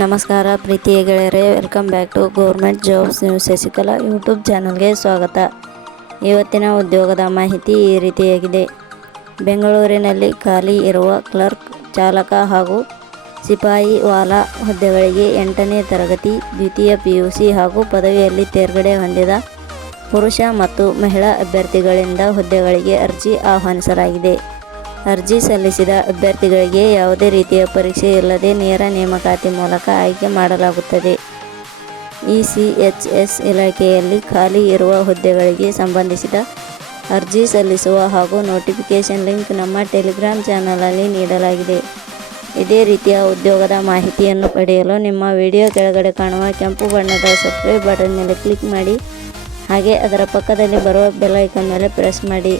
ನಮಸ್ಕಾರ ಪ್ರೀತಿಯ ಗೆಳೆಯರೆ welcome back to government jobs news Shashikala YouTube ಚಾನಲ್ಗೆ ಸ್ವಾಗತ. ಇವತ್ತಿನ ಉದ್ಯೋಗದ ಮಾಹಿತಿ ಈ ರೀತಿಯಾಗಿದೆ. ಬೆಂಗಳೂರಿನಲ್ಲಿ ಖಾಲಿ ಇರುವ ಕ್ಲರ್ಕ್ ಚಾಲಕ ಹಾಗೂ ಸಿಪಾಯಿ ವಾಲಾ ಹುದ್ದೆಗಳಿಗೆ ಎಂಟನೇ ತರಗತಿ, ದ್ವಿತೀಯ ಪಿಯುಸಿ ಹಾಗೂ ಪದವಿಯಲ್ಲಿ ತೇರ್ಗಡೆ ಹೊಂದಿದ ಪುರುಷ ಮತ್ತು ಮಹಿಳಾ ಅಭ್ಯರ್ಥಿಗಳಿಂದ ಹುದ್ದೆಗಳಿಗೆ ಅರ್ಜಿ ಆಹ್ವಾನಿಸಲಾಗಿದೆ. ಅರ್ಜಿ ಸಲ್ಲಿಸಿದ ಅಭ್ಯರ್ಥಿಗಳಿಗೆ ಯಾವುದೇ ರೀತಿಯ ಪರೀಕ್ಷೆ ಇಲ್ಲದೆ ನೇರ ನೇಮಕಾತಿ ಮೂಲಕ ಆಯ್ಕೆ ಮಾಡಲಾಗುತ್ತದೆ. ಇ ಸಿ ಎಚ್ ಎಸ್ ಇಲಾಖೆಯಲ್ಲಿ ಖಾಲಿ ಇರುವ ಹುದ್ದೆಗಳಿಗೆ ಸಂಬಂಧಿಸಿದ ಅರ್ಜಿ ಸಲ್ಲಿಸುವ ಹಾಗೂ ನೋಟಿಫಿಕೇಷನ್ ಲಿಂಕ್ ನಮ್ಮ ಟೆಲಿಗ್ರಾಮ್ ಚಾನಲಲ್ಲಿ ನೀಡಲಾಗಿದೆ. ಇದೇ ರೀತಿಯ ಉದ್ಯೋಗದ ಮಾಹಿತಿಯನ್ನು ಪಡೆಯಲು ನಿಮ್ಮ ವಿಡಿಯೋ ಕೆಳಗಡೆ ಕಾಣುವ ಕೆಂಪು ಬಣ್ಣದ ಸಬ್ಸ್ಕ್ರೈಬ್ ಬಟನ್ ಮೇಲೆ ಕ್ಲಿಕ್ ಮಾಡಿ, ಹಾಗೆ ಅದರ ಪಕ್ಕದಲ್ಲಿ ಬರುವ ಬೆಲ್ ಮೇಲೆ ಪ್ರೆಸ್ ಮಾಡಿ.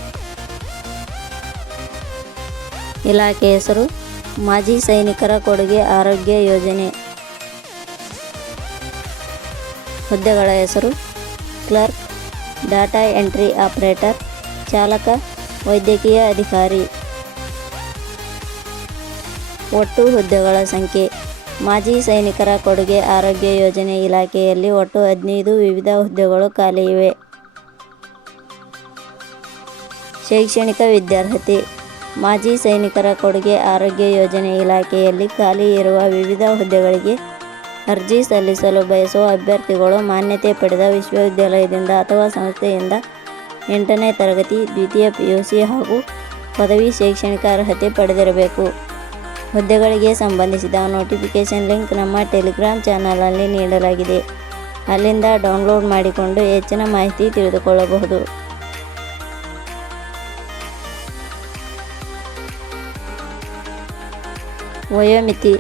ಇಲಾಖೆ ಹೆಸರು ಮಾಜಿ ಸೈನಿಕರ ಕೊಡುಗೆ ಆರೋಗ್ಯ ಯೋಜನೆ. ಹುದ್ದೆಗಳ ಹೆಸರು ಕ್ಲರ್ಕ್, ಡಾಟಾ ಎಂಟ್ರಿ ಆಪರೇಟರ್, ಚಾಲಕ, ವೈದ್ಯಕೀಯ ಅಧಿಕಾರಿ. ಒಟ್ಟು ಹುದ್ದೆಗಳ ಸಂಖ್ಯೆ ಮಾಜಿ ಸೈನಿಕರ ಕೊಡುಗೆ ಆರೋಗ್ಯ ಯೋಜನೆ ಇಲಾಖೆಯಲ್ಲಿ ಒಟ್ಟು ಹದಿನೈದು ವಿವಿಧ ಹುದ್ದೆಗಳು ಖಾಲಿ ಇವೆ. ಶೈಕ್ಷಣಿಕ ವಿದ್ಯಾರ್ಹತೆ ಮಾಜಿ ಸೈನಿಕರ ಕೊಡುಗೆ ಆರೋಗ್ಯ ಯೋಜನೆ ಇಲಾಖೆಯಲ್ಲಿ ಖಾಲಿ ಇರುವ ವಿವಿಧ ಹುದ್ದೆಗಳಿಗೆ ಅರ್ಜಿ ಸಲ್ಲಿಸಲು ಬಯಸುವ ಅಭ್ಯರ್ಥಿಗಳು ಮಾನ್ಯತೆ ಪಡೆದ ವಿಶ್ವವಿದ್ಯಾಲಯದಿಂದ ಅಥವಾ ಸಂಸ್ಥೆಯಿಂದ ಎಂಟನೇ ತರಗತಿ, ದ್ವಿತೀಯ ಪಿಯುಸಿ ಹಾಗೂ ಪದವಿ ಶೈಕ್ಷಣಿಕ ಅರ್ಹತೆ ಪಡೆದಿರಬೇಕು. ಹುದ್ದೆಗಳಿಗೆ ಸಂಬಂಧಿಸಿದ ನೋಟಿಫಿಕೇಷನ್ ಲಿಂಕ್ ನಮ್ಮ ಟೆಲಿಗ್ರಾಮ್ ಚಾನಲಲ್ಲಿ ನೀಡಲಾಗಿದೆ. ಅಲ್ಲಿಂದ ಡೌನ್ಲೋಡ್ ಮಾಡಿಕೊಂಡು ಹೆಚ್ಚಿನ ಮಾಹಿತಿ ತಿಳಿದುಕೊಳ್ಳಬಹುದು. ವಯೋಮಿತಿ.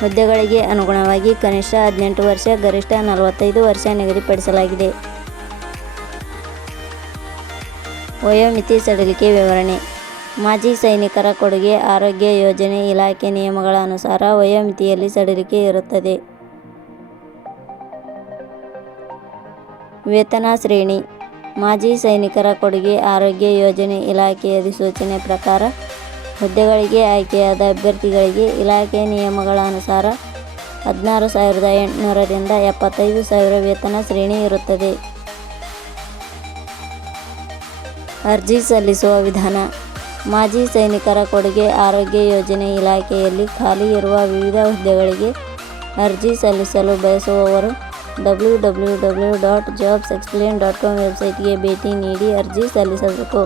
ಹುದ್ದೆಗಳಿಗೆ ಅನುಗುಣವಾಗಿ ಕನಿಷ್ಠ ಹದಿನೆಂಟು ವರ್ಷ, ಗರಿಷ್ಠ ನಲವತ್ತೈದು ವರ್ಷ ನಿಗದಿಪಡಿಸಲಾಗಿದೆ. ವಯೋಮಿತಿ ಸಡಿಲಿಕೆ ವಿವರಣೆ. ಮಾಜಿ ಸೈನಿಕರ ಕೊಡುಗೆ ಆರೋಗ್ಯ ಯೋಜನೆ ಇಲಾಖೆ ನಿಯಮಗಳ ಅನುಸಾರ ವಯೋಮಿತಿಯಲ್ಲಿ ಸಡಿಲಿಕೆ ಇರುತ್ತದೆ. ವೇತನ ಶ್ರೇಣಿ. ಮಾಜಿ ಸೈನಿಕರ ಕೊಡುಗೆ ಆರೋಗ್ಯ ಯೋಜನೆ ಇಲಾಖೆ ಅಧಿಸೂಚನೆ ಪ್ರಕಾರ ಹುದ್ದೆಗಳಿಗೆ ಆಯ್ಕೆಯಾದ ಅಭ್ಯರ್ಥಿಗಳಿಗೆ ಇಲಾಖೆ ನಿಯಮಗಳ ಅನುಸಾರ ಹದಿನಾರು ಸಾವಿರದ ಎಂಟುನೂರರಿಂದ ಎಪ್ಪತ್ತೈದು ಸಾವಿರ ವೇತನ ಶ್ರೇಣಿ ಇರುತ್ತದೆ. ಅರ್ಜಿ ಸಲ್ಲಿಸುವ ವಿಧಾನ. ಮಾಜಿ ಸೈನಿಕರ ಕೊಡುಗೆ ಆರೋಗ್ಯ ಯೋಜನೆ ಇಲಾಖೆಯಲ್ಲಿ ಖಾಲಿ ಇರುವ ವಿವಿಧ ಹುದ್ದೆಗಳಿಗೆ ಅರ್ಜಿ ಸಲ್ಲಿಸಲು ಬಯಸುವವರು W W W dot jobs explain dot com ವೆಬ್ಸೈಟ್ಗೆ ಭೇಟಿ ನೀಡಿ ಅರ್ಜಿ ಸಲ್ಲಿಸಬೇಕು.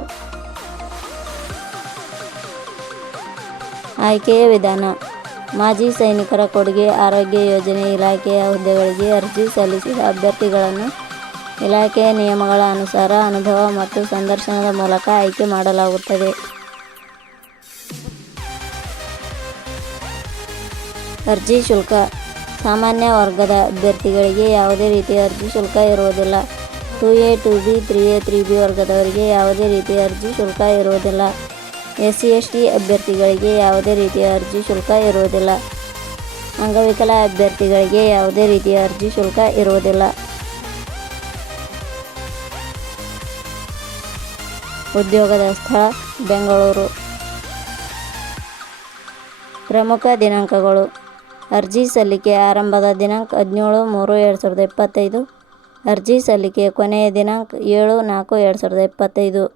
ಆಯ್ಕೆಯ ವಿಧಾನ. ಮಾಜಿ ಸೈನಿಕರ ಕೊಡುಗೆ ಆರೋಗ್ಯ ಯೋಜನೆ ಇಲಾಖೆಯ ಹುದ್ದೆಗಳಿಗೆ ಅರ್ಜಿ ಸಲ್ಲಿಸಿದ ಅಭ್ಯರ್ಥಿಗಳನ್ನು ಇಲಾಖೆಯ ನಿಯಮಗಳ ಅನುಸಾರ ಅನುಭವ ಮತ್ತು ಸಂದರ್ಶನದ ಮೂಲಕ ಆಯ್ಕೆ ಮಾಡಲಾಗುತ್ತದೆ. ಅರ್ಜಿ ಶುಲ್ಕ. ಸಾಮಾನ್ಯ ವರ್ಗದ ಅಭ್ಯರ್ಥಿಗಳಿಗೆ ಯಾವುದೇ ರೀತಿಯ ಅರ್ಜಿ ಶುಲ್ಕ ಇರುವುದಿಲ್ಲ. Two A, two B, three A, three B ವರ್ಗದವರಿಗೆ ಯಾವುದೇ ರೀತಿಯ ಅರ್ಜಿ ಶುಲ್ಕ ಇರುವುದಿಲ್ಲ. ಎಸ್ ಸಿ ಎಸ್ ಟಿ ಅಭ್ಯರ್ಥಿಗಳಿಗೆ ಯಾವುದೇ ರೀತಿಯ ಅರ್ಜಿ ಶುಲ್ಕ ಇರುವುದಿಲ್ಲ. ಅಂಗವಿಕಲ ಅಭ್ಯರ್ಥಿಗಳಿಗೆ ಯಾವುದೇ ರೀತಿಯ ಅರ್ಜಿ ಶುಲ್ಕ ಇರುವುದಿಲ್ಲ. ಉದ್ಯೋಗದ ಸ್ಥಳ, ಬೆಂಗಳೂರು. ಪ್ರಮುಖ ದಿನಾಂಕಗಳು. ಅರ್ಜಿ ಸಲ್ಲಿಕೆ ಆರಂಭದ ದಿನಾಂಕ ಹದಿನೇಳು ಮೂರು ಎರಡು ಸಾವಿರದ ಇಪ್ಪತ್ತೈದು. ಅರ್ಜಿ ಸಲ್ಲಿಕೆ ಕೊನೆಯ ದಿನಾಂಕ ಏಳು ನಾಲ್ಕು ಎರಡು ಸಾವಿರದ ಇಪ್ಪತ್ತೈದು.